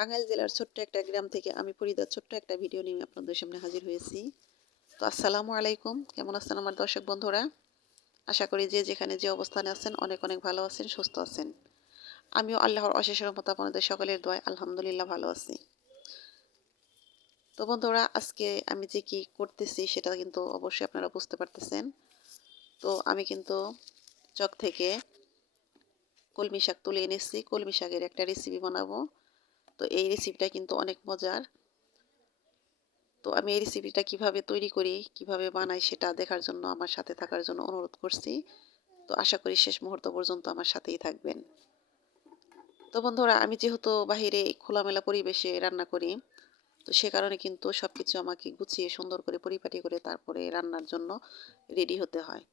টাঙ্গাইল জেলার ছোট্ট একটা গ্রাম থেকে আমি ফরিদার ছোট্ট একটা ভিডিও নিয়ে আপনাদের সামনে হাজির হয়েছি। তো আসসালামু আলাইকুম, কেমন আছেন আমার দর্শক বন্ধুরা? আশা করি যে যেখানে যে অবস্থানে আছেন অনেক অনেক ভালো আছেন, সুস্থ আছেন। আমিও আল্লাহর অশেষ রহমতে আপনাদের সকলের দোয়ায় আলহামদুলিল্লাহ ভালো আছি। তো বন্ধুরা, আজকে আমি যে কি করতেছি সেটা কিন্তু অবশ্যই আপনারা বুঝতে পারতেছেন। তো আমি কিন্তু চক থেকে কলমি শাক তুলে এনেছি। কলমি শাকের একটা রেসিপি বানাবো। তো এই রেসিপিটা কিন্তু অনেক মজার। তো আমি এই রেসিপিটা কিভাবে তৈরি করি, কিভাবে বানাই সেটা দেখার জন্য আমার সাথে থাকার জন্য অনুরোধ করছি। তো আশা করি শেষ মুহূর্ত পর্যন্ত আমার সাথেই থাকবেন। তো বন্ধুরা, আমি যেহেতু বাহিরে খোলামেলা পরিবেশে রান্না করি, তো সে কারণে কিন্তু সবকিছু আমাকে গুছিয়ে সুন্দর করে পরিপাটি করে তারপরে রান্নার জন্য রেডি হতে হয়।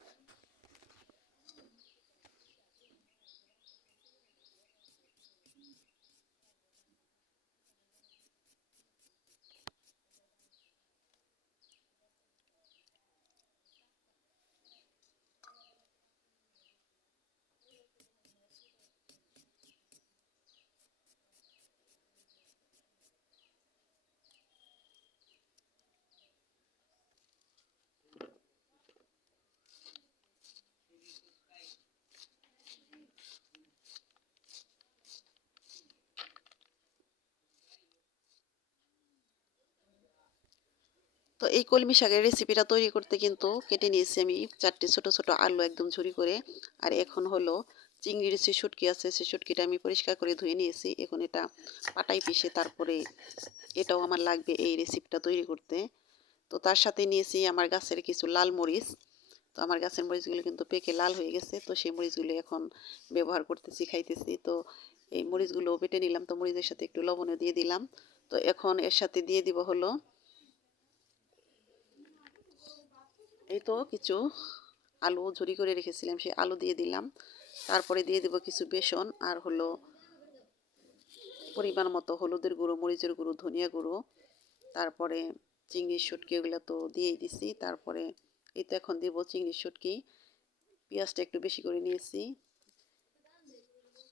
তো এই কলমি শাকের রেসিপিটা তৈরি করতে কিন্তু কেটে নিয়েছি আমি 4টে ছোট ছোট আলু একদম ঝুরি করে। আর এখন হলো চিংড়ির যে শুটকি আছে সেই শুটকিটা আমি পরিষ্কার করে ধুয়ে নিয়েছি। এখন এটা পাটায় পিষে তারপরে এটাও আমার লাগবে এই রেসিপিটা তৈরি করতে। তো তার সাথে নিয়েছি আমার গাছের কিছু লাল মরিচ। তো আমার গাছের মরিচগুলো কিন্তু পেকে লাল হয়ে গেছে। তো সেই মরিচগুলো এখন ব্যবহার করতেছি, খাইতেছি। তো এই মরিচগুলো বেটে নিলাম। তো মরিচের সাথে একটু লবণও দিয়ে দিলাম। তো এখন এর সাথে দিয়ে দিব হলো এই তো কিছু আলু ঝুরি করে রেখেছিলাম, সেই আলু দিয়ে দিলাম। তারপরে দিয়ে দেব কিছু বেসন আর হলো পরিমাণ মতো হলুদের গুঁড়ো, মরিচের গুঁড়ো, ধনিয়া গুঁড়ো। তারপরে চিংড়ির শুটকি ওগুলো তো দিয়েই দিছি। তারপরে এই তো এখন দেবো চিংড়ির শুটকি। পেঁয়াজটা একটু বেশি করে নিয়েছি।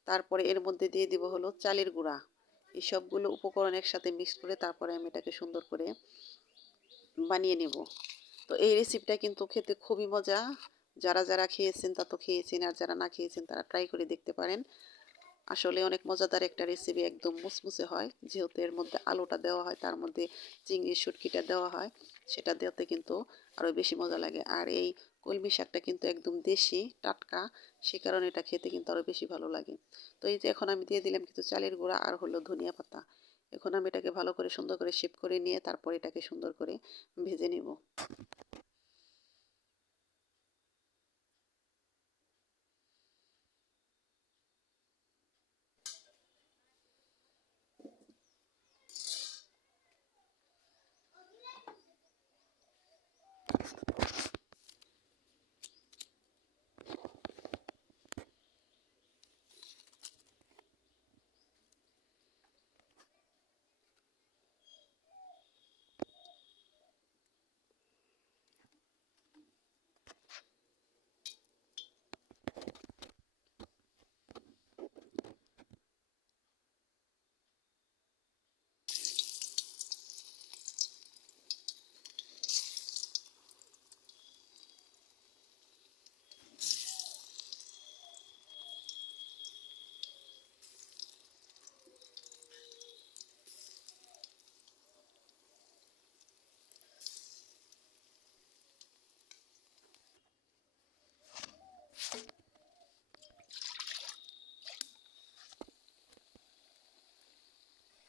তারপরে এর মধ্যে দিয়ে দিব হলো চালের গুঁড়া। এই সবগুলো উপকরণ একসাথে মিক্স করে তারপরে আমি এটাকে সুন্দর করে বানিয়ে নেব। তো এই রেসিপিটা কিন্তু খেতে খুবই মজা। যারা যারা খেয়েছেন তা তো খেয়েছেন, আর যারা না খেয়েছেন তারা ট্রাই করে দেখতে পারেন। আসলে অনেক মজাদার একটা রেসিপি, একদম মুসমুসে হয় যেহেতু এর মধ্যে আলুটা দেওয়া হয়, তার মধ্যে চিংড়ির শুটকিটা দেওয়া হয়। সেটা দেওয়াতে কিন্তু আরও বেশি মজা লাগে। আর এই কলমি শাকটা কিন্তু একদম দেশি টাটকা, সে কারণে এটা খেতে কিন্তু আরও বেশি ভালো লাগে। তো এই যে এখন আমি দিয়ে দিলাম কিছু চালের গুঁড়া আর হলো ধনিয়া পাতা। এখন আমি এটাকে ভালো করে সুন্দর করে শেপ করে নিয়ে তারপর এটাকে সুন্দর করে ভেজে নেব।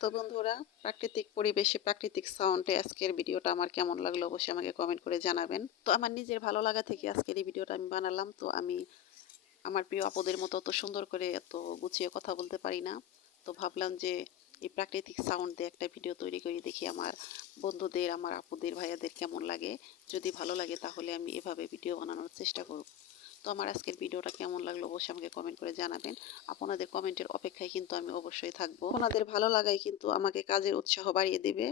তো বন্ধুরা, প্রাকৃতিক পরিবেশে প্রাকৃতিক সাউন্ডে আজকের ভিডিওটা আমার কেমন লাগলো অবশ্যই আমাকে কমেন্ট করে জানাবেন। তো আমার নিজের ভালো লাগা থেকে আজকের এই ভিডিওটা আমি বানালাম। তো আমি আমার প্রিয় আপুদের মতো অত সুন্দর করে এত গুছিয়ে কথা বলতে পারি না। তো ভাবলাম যে এই প্রাকৃতিক সাউন্ড দিয়ে একটা ভিডিও তৈরি করি, দেখি আমার বন্ধুদের, আমার আপুদের, ভাইয়াদের কেমন লাগে। যদি ভালো লাগে তাহলে আমি এভাবে ভিডিও বানানোর চেষ্টা করব। তো আমার আজকের ভিডিওটা কেমন লাগলো অবশ্যই আমাকে কমেন্ট করে জানাবেন। আপনাদের কমেন্টের অপেক্ষায় কিন্তু আমি অবশ্যই থাকবো। আপনাদের ভালো লাগাই কিন্তু আমাকে কাজের উৎসাহ বাড়িয়ে দিবে।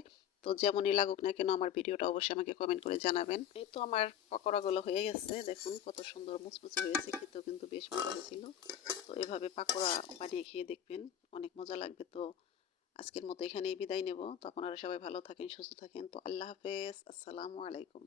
তো যেমনই লাগুক না কেন আমার ভিডিওটা অবশ্যই আমাকে কমেন্ট করে জানাবেন। এই তো আমার পকোড়াগুলো হয়ে গেছে, দেখুন কত সুন্দর মুচমুচে হয়েছে, খেতেও কিন্তু বেশ মজা হয়েছিল। তো এভাবে পাকোড়া বানিয়ে খেয়ে দেখবেন, অনেক মজা লাগবে। তো আজকের মতো এখানেই বিদায় নেব। তো আপনারা সবাই ভালো থাকেন, সুস্থ থাকেন। তো আল্লাহ হাফেজ। আসসালামু আলাইকুম।